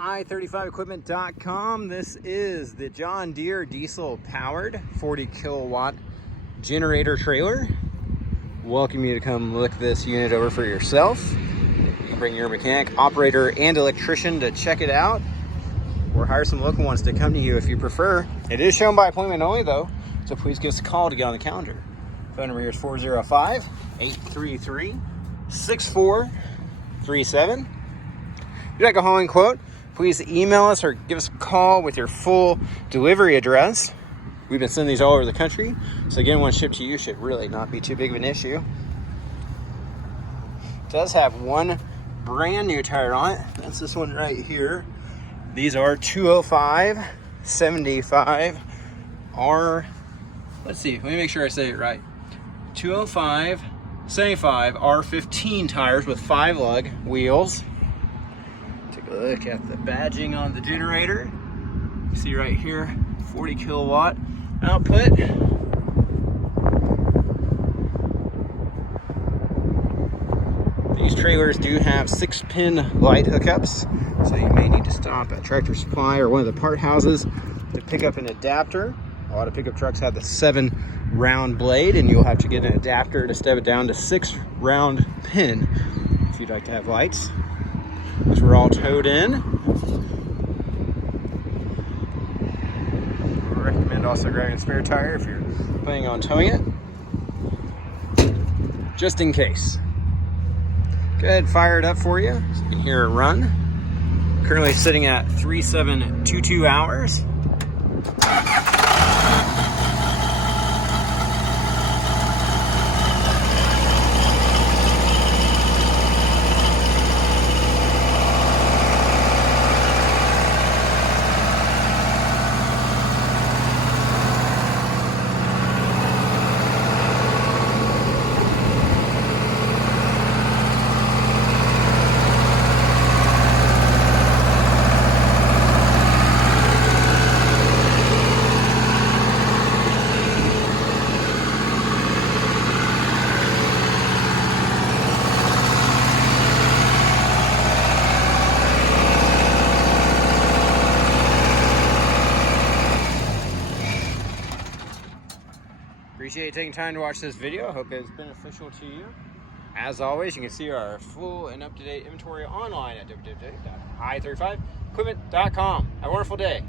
i35equipment.com. This is the John Deere diesel powered 40 kilowatt generator trailer. Welcome you to come look this unit over for yourself. You can bring your mechanic, operator, and electrician to check it out, or hire some local ones to come to you if you prefer. It is shown by appointment only though, so please give us a call to get on the calendar. Phone number here is 405-833-6437. If you'd like a hauling quote, please email us or give us a call with your full delivery address. We've been sending these all over the country, so getting one shipped to you should really not be too big of an issue. It does have one brand new tire on it. That's this one right here. These are 205/75 R. Let's see, let me make sure I say it right. 205/75 R15 tires with 5-lug wheels. Take a look at the badging on the generator. You see right here, 40 kilowatt output. These trailers do have 6-pin light hookups, so you may need to stop at Tractor Supply or one of the part houses to pick up an adapter. A lot of pickup trucks have the 7-round blade, and you'll have to get an adapter to step it down to 6-round pin if you'd like to have lights. These were all towed in. I recommend also grabbing a spare tire if you're planning on towing it, just in case. Go ahead and fire it up for you so you can hear it run. Currently sitting at 3722 hours. Appreciate you taking time to watch this video. I hope it's beneficial to you. As always, you can see our full and up-to-date inventory online at www.i35equipment.com. Have a wonderful day.